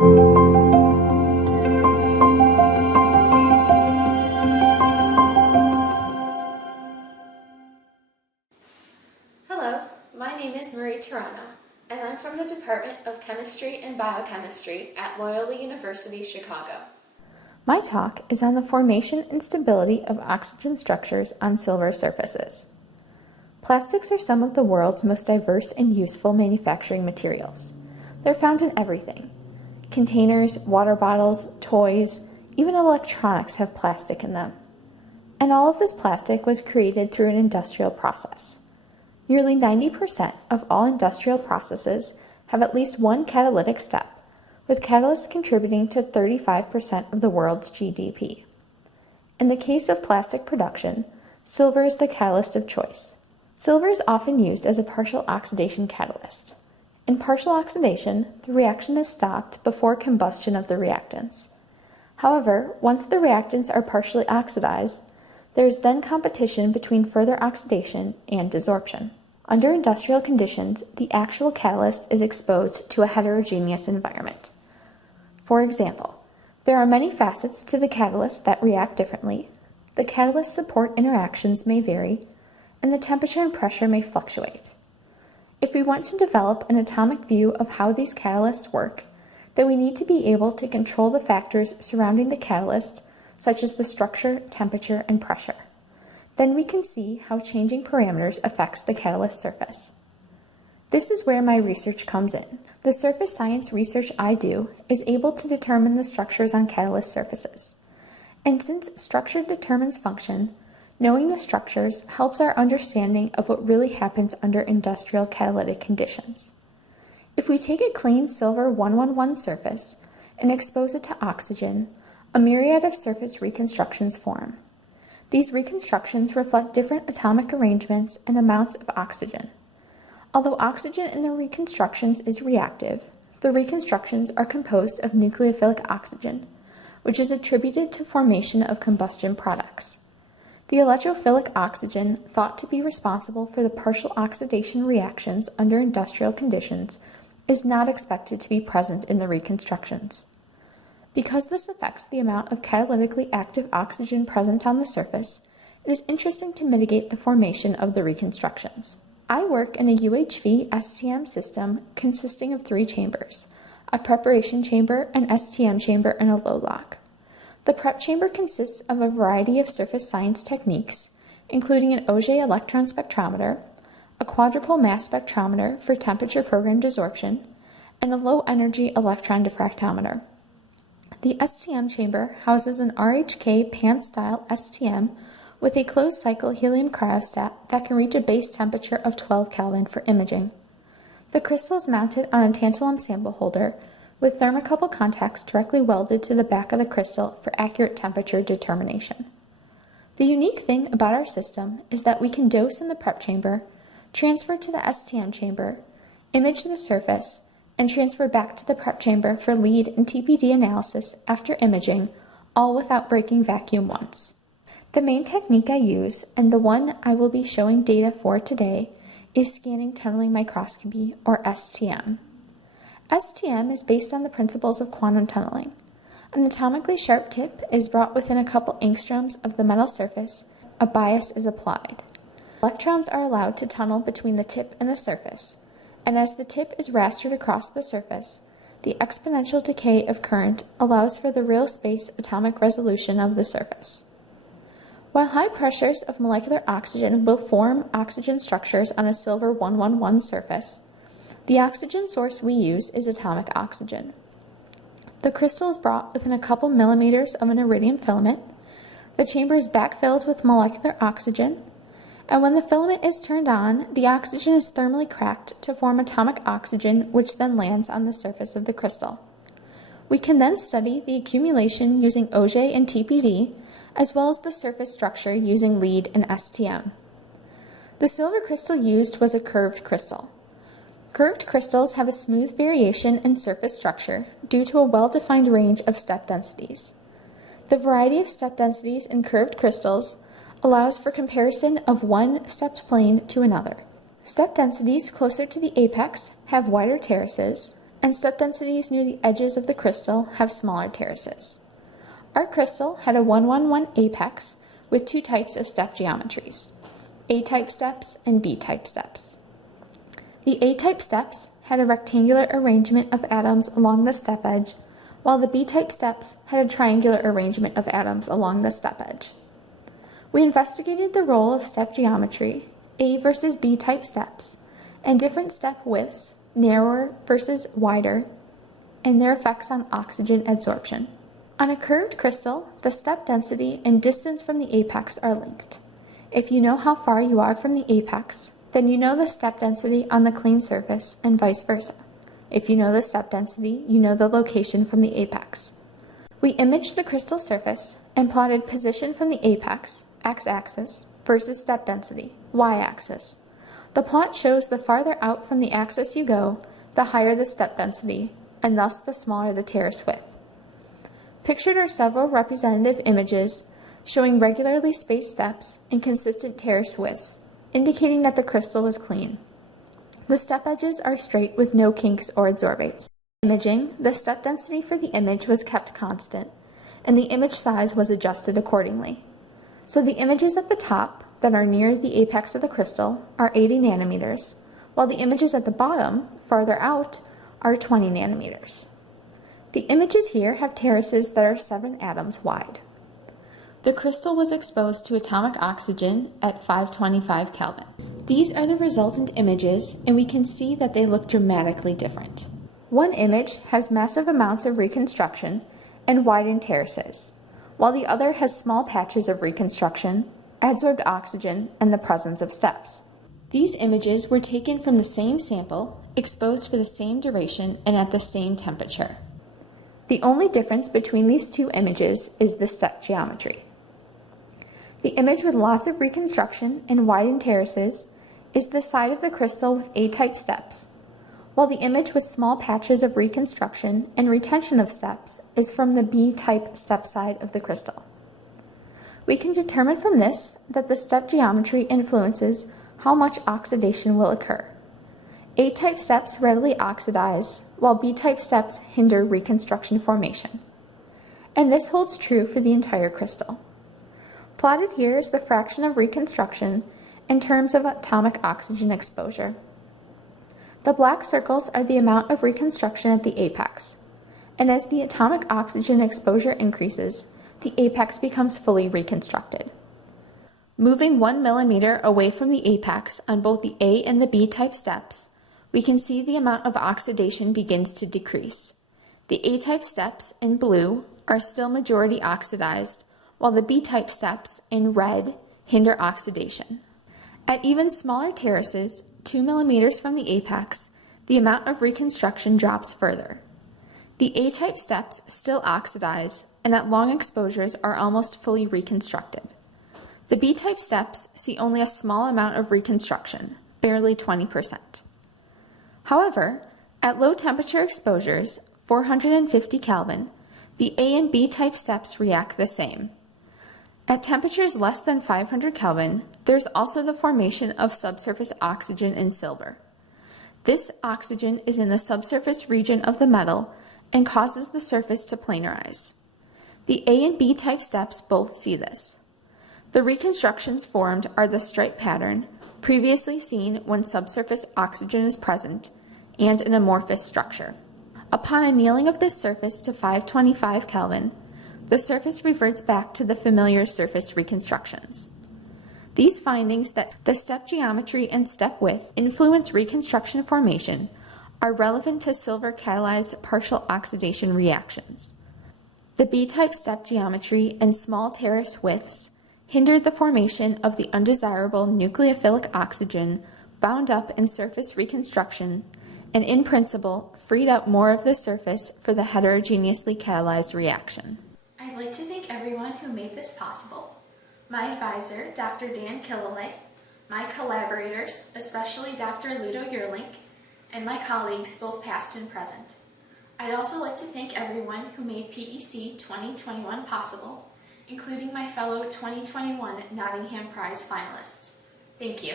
Hello, my name is Turano, and I'm from the Department of Chemistry and Biochemistry at Loyola University, Chicago. My talk is on the formation and stability of oxygen structures on silver surfaces. Plastics are some of the world's most diverse and useful manufacturing materials. They're found in everything. Containers, water bottles, toys, even electronics have plastic in them. And all of this plastic was created through an industrial process. Nearly 90% of all industrial processes have at least one catalytic step, with catalysts contributing to 35% of the world's GDP. In the case of plastic production, silver is the catalyst of choice. Silver is often used as a partial oxidation catalyst. In partial oxidation, the reaction is stopped before combustion of the reactants. However, once the reactants are partially oxidized, there is then competition between further oxidation and desorption. Under industrial conditions, the actual catalyst is exposed to a heterogeneous environment. For example, there are many facets to the catalyst that react differently, the catalyst support interactions may vary, and the temperature and pressure may fluctuate. If we want to develop an atomic view of how these catalysts work, then we need to be able to control the factors surrounding the catalyst, such as the structure, temperature, and pressure. Then we can see how changing parameters affects the catalyst surface. This is where my research comes in. The surface science research I do is able to determine the structures on catalyst surfaces. And since structure determines function, knowing the structures helps our understanding of what really happens under industrial catalytic conditions. If we take a clean silver 111 surface and expose it to oxygen, a myriad of surface reconstructions form. These reconstructions reflect different atomic arrangements and amounts of oxygen. Although oxygen in the reconstructions is reactive, the reconstructions are composed of nucleophilic oxygen, which is attributed to formation of combustion products. The electrophilic oxygen, thought to be responsible for the partial oxidation reactions under industrial conditions, is not expected to be present in the reconstructions. Because this affects the amount of catalytically active oxygen present on the surface, it is interesting to mitigate the formation of the reconstructions. I work in a UHV STM system consisting of 3 chambers, a preparation chamber, an STM chamber, and a low lock. The prep chamber consists of a variety of surface science techniques, including an Auger electron spectrometer, a quadrupole mass spectrometer for temperature-programmed desorption, and a low-energy electron diffractometer. The STM chamber houses an RHK pan-style STM with a closed-cycle helium cryostat that can reach a base temperature of 12 Kelvin for imaging. The crystal is mounted on a tantalum sample holder with thermocouple contacts directly welded to the back of the crystal for accurate temperature determination. The unique thing about our system is that we can dose in the prep chamber, transfer to the STM chamber, image the surface, and transfer back to the prep chamber for lead and TPD analysis after imaging, all without breaking vacuum once. The main technique I use, and the one I will be showing data for today, is scanning tunneling microscopy, or STM. STM is based on the principles of quantum tunneling. An atomically sharp tip is brought within a couple angstroms of the metal surface. A bias is applied. Electrons are allowed to tunnel between the tip and the surface, and as the tip is rastered across the surface, the exponential decay of current allows for the real space atomic resolution of the surface. While high pressures of molecular oxygen will form oxygen structures on a silver 111 surface, the oxygen source we use is atomic oxygen. The crystal is brought within a couple millimeters of an iridium filament, the chamber is backfilled with molecular oxygen, and when the filament is turned on, the oxygen is thermally cracked to form atomic oxygen, which then lands on the surface of the crystal. We can then study the accumulation using Auger and TPD, as well as the surface structure using lead and STM. The silver crystal used was a curved crystal. Curved crystals have a smooth variation in surface structure due to a well-defined range of step densities. The variety of step densities in curved crystals allows for comparison of one stepped plane to another. Step densities closer to the apex have wider terraces, and step densities near the edges of the crystal have smaller terraces. Our crystal had a 1-1-1 apex with two types of step geometries, A-type steps and B-type steps. The A-type steps had a rectangular arrangement of atoms along the step edge, while the B-type steps had a triangular arrangement of atoms along the step edge. We investigated the role of step geometry, A versus B-type steps, and different step widths, narrower versus wider, and their effects on oxygen adsorption. On a curved crystal, the step density and distance from the apex are linked. If you know how far you are from the apex, then you know the step density on the clean surface and vice versa. If you know the step density, you know the location from the apex. We imaged the crystal surface and plotted position from the apex, x-axis, versus step density, y-axis. The plot shows the farther out from the axis you go, the higher the step density, and thus the smaller the terrace width. Pictured are several representative images showing regularly spaced steps and consistent terrace widths, indicating that the crystal was clean. The step edges are straight with no kinks or adsorbates. Imaging, the step density for the image was kept constant, and the image size was adjusted accordingly. So the images at the top that are near the apex of the crystal are 80 nanometers, while the images at the bottom, farther out, are 20 nanometers. The images here have terraces that are 7 atoms wide. The crystal was exposed to atomic oxygen at 525 Kelvin. These are the resultant images, and we can see that they look dramatically different. One image has massive amounts of reconstruction and widened terraces, while the other has small patches of reconstruction, adsorbed oxygen, and the presence of steps. These images were taken from the same sample, exposed for the same duration, and at the same temperature. The only difference between these two images is the step geometry. The image with lots of reconstruction and widened terraces is the side of the crystal with A-type steps, while the image with small patches of reconstruction and retention of steps is from the B-type step side of the crystal. We can determine from this that the step geometry influences how much oxidation will occur. A-type steps readily oxidize, while B-type steps hinder reconstruction formation. And this holds true for the entire crystal. Plotted here is the fraction of reconstruction in terms of atomic oxygen exposure. The black circles are the amount of reconstruction at the apex, and as the atomic oxygen exposure increases, the apex becomes fully reconstructed. Moving 1 millimeter away from the apex on both the A and the B-type steps, we can see the amount of oxidation begins to decrease. The A-type steps in blue are still majority oxidized, while the B-type steps in red hinder oxidation. At even smaller terraces, 2 millimeters from the apex, the amount of reconstruction drops further. The A-type steps still oxidize, and at long exposures are almost fully reconstructed. The B-type steps see only a small amount of reconstruction, barely 20%. However, at low temperature exposures, 450 Kelvin, the A and B-type steps react the same. At temperatures less than 500 Kelvin, there's also the formation of subsurface oxygen in silver. This oxygen is in the subsurface region of the metal and causes the surface to planarize. The A and B-type steps both see this. The reconstructions formed are the stripe pattern previously seen when subsurface oxygen is present and an amorphous structure. Upon annealing of this surface to 525 Kelvin, the surface reverts back to the familiar surface reconstructions. These findings that the step geometry and step width influence reconstruction formation are relevant to silver catalyzed partial oxidation reactions. The B-type step geometry and small terrace widths hindered the formation of the undesirable nucleophilic oxygen bound up in surface reconstruction and in principle freed up more of the surface for the heterogeneously catalyzed reaction. I'd like to thank everyone who made this possible. My advisor, Dr. Dan Killalay, my collaborators, especially Dr. Ludo Yerlink, and my colleagues, both past and present. I'd also like to thank everyone who made PEC 2021 possible, including my fellow 2021 Nottingham Prize finalists. Thank you.